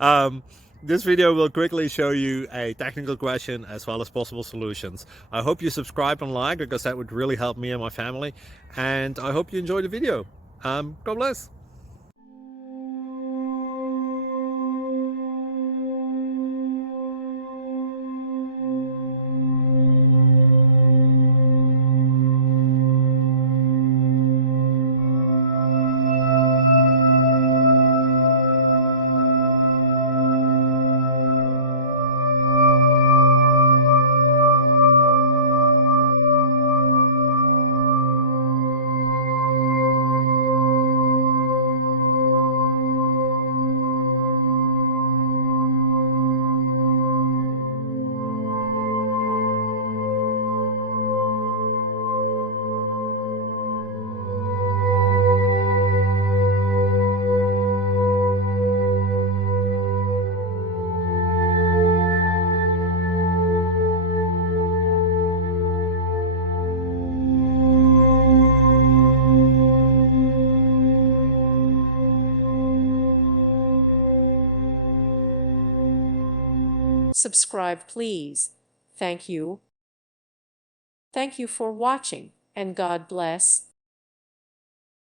um, this video will quickly show you a technical question as well as possible solutions. I hope you subscribe and like because that would really help me and my family. And I hope you enjoy the video. God bless. Subscribe, please. Thank you. Thank you for watching, and God bless.